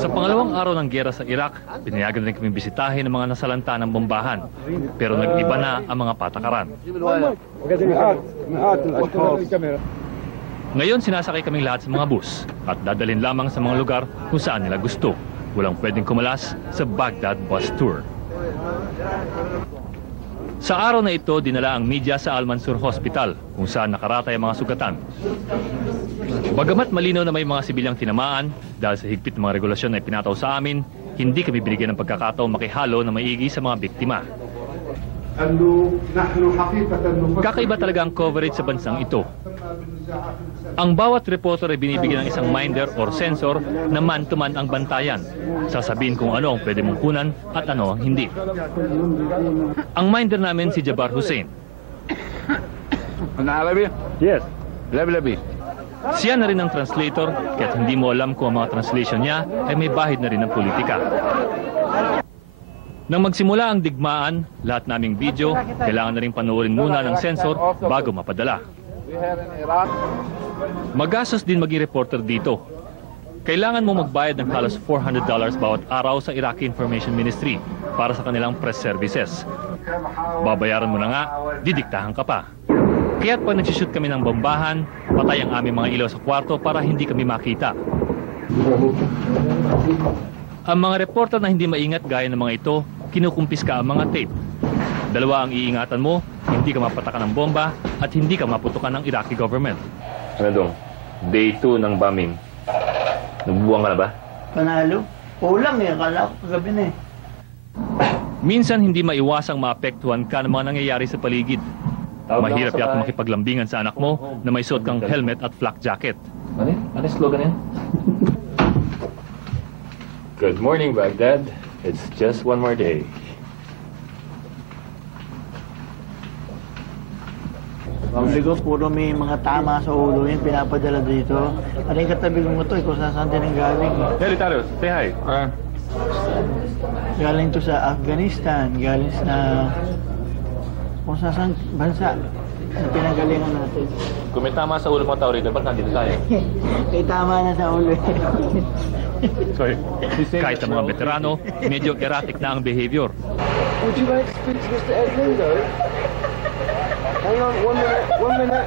Sa pangalawang araw ng giyera sa Iraq, pinayagan rin kami bisitahin ng mga nasalanta ng bombahan. Pero nag-iba na ang mga patakaran. Ngayon sinasakay kaming lahat sa mga bus at dadalhin lamang sa mga lugar kung saan nila gusto. Walang pwedeng kumalas sa Baghdad bus tour. Sa araw na ito, dinala ang media sa Al Mansur Hospital kung saan nakaratay ang mga sugatan. Bagamat malinaw na may mga sibilyang tinamaan dahil sa higpit ng mga regulasyon na ipinataw sa amin, hindi kami binigyan ng pagkakataong makihalo na maigi sa mga biktima. Kakaiba talaga ang coverage sa bansang ito. Ang bawat reporter ay binibigyan ng isang minder or sensor na man-to-man ang bantayan. Sasabihin kung ano ang pwede mong kunan at ano ang hindi. Ang minder namin si Jabar Hussein. Yes. Labi. Siya na rin ang translator, kaya't hindi mo alam kung ang mga translation niya ay may bahid na rin ng politika. Nang magsimula ang digmaan, lahat naming video, kailangan na rin panoorin muna ng sensor bago mapadala. Magastos din maging reporter dito. Kailangan mo magbayad ng halos $400 bawat araw sa Iraqi Information Ministry para sa kanilang press services. Babayaran mo na nga, didiktahan ka pa. Kaya't pag nagsishoot kami ng bombahan, patay ang aming mga ilaw sa kwarto para hindi kami makita. Ang mga reporter na hindi maingat gaya ng mga ito, kinukumpiska ang mga tape. Dalawa ang iingatan mo, hindi ka mapatakan ng bomba at hindi ka maputukan ng Iraqi government. Ano dong? Day 2 ng bombing. Nabubuang ka na ba? Panalo? Kulang eh, akala ko kagabi na eh. Minsan hindi maiwasang maapektuhan ka ng mga nangyayari sa paligid. Mahirap yata makipaglambingan sa anak mo na may suot kang helmet at flak jacket. Ano yung slogan yan? Good morning, Baghdad. It's just one more day. Sabi ko, puro may mga tama sa ulo yung pinapadala dito. At yung katabi mo ito, kung saan din ang galing. Hey, Ritarios, say hi. Galing to sa Afghanistan, galing sa kung saan bansa na pinanggalingan natin. Kung may tama sa ulo mga tao rito, ba't nandito tayo? May tama na sa ulo. Sorry. Kahit ang mga veterano, medyo erratic na ang behavior. Would you like to speak to Mr. Edlingo? Hang on, one minute.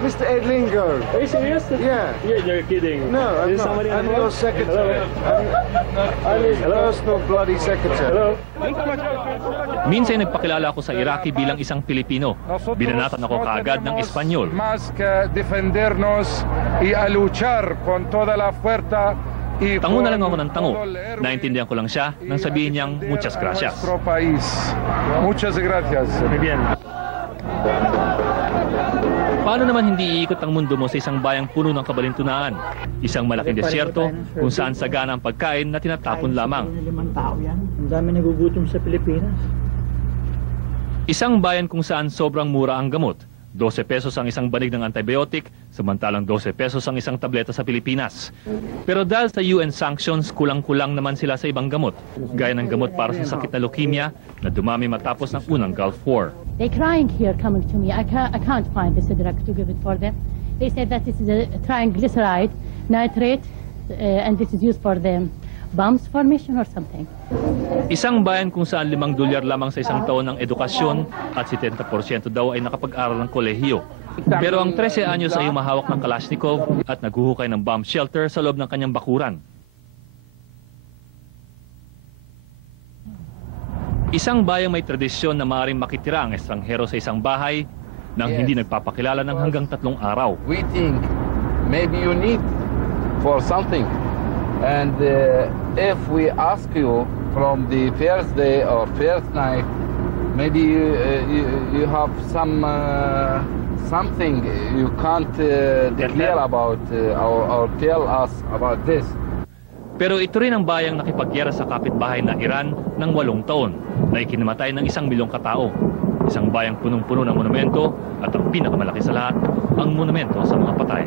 Mr. Edlingo. Are you serious? Yeah. You're kidding. No, I'm not. I'm your secretary. I'm his personal bloody secretary. Hello? Minsan nagpakilala ako sa Iraqi bilang isang Pilipino. Binanatan ako kaagad ng Espanyol. Más que defendernos y a luchar con toda la fuerza. Tango na lang ako ng tango. Naintindihan ko lang siya nang sabihin niyang muchas gracias. Muchas gracias. Muy bien. Paano naman hindi iikot ang mundo mo sa isang bayang puno ng kabalintunaan? Isang malaking desyerto kung saan sagana ang pagkain na tinatapon lamang. Ang dami nagugutom sa Pilipinas. Isang bayan kung saan sobrang mura ang gamot. 12 pesos ang isang banig ng antibiotic, samantalang 12 pesos ang isang tableta sa Pilipinas. Pero dahil sa UN sanctions, kulang-kulang naman sila sa ibang gamot, gaya ng gamot para sa sakit na leukemia na dumami matapos ng unang Gulf War. They're crying here coming to me. I can't find this drug to give it for them. They said that this is a triglyceride, nitrate, and this is used for the bombs formation or something. Isang bayan kung saan $5 lamang sa isang taon ng edukasyon at 70% daw ay nakapag-aral ng kolehiyo. Pero ang 13 anyos ay humahawak ng Kalashnikov at naghuhukay ng bomb shelter sa loob ng kanyang bakuran. Isang bayang may tradisyon na maaaring makitira ang estranghero sa isang bahay nang hindi nagpapakilala ng hanggang 3 araw. We think maybe you need for something. And if we ask you from the first day or first night, maybe you have something you can't declare about or tell us about this. Pero ito rin ang bayang nakipagyera sa kapitbahay na Iran ng 8 taon na ikinamatay ng 1 milyong katao. Isang bayang punong-puno ng monumento at ang pinakamalaki sa lahat, ang monumento sa mga patay.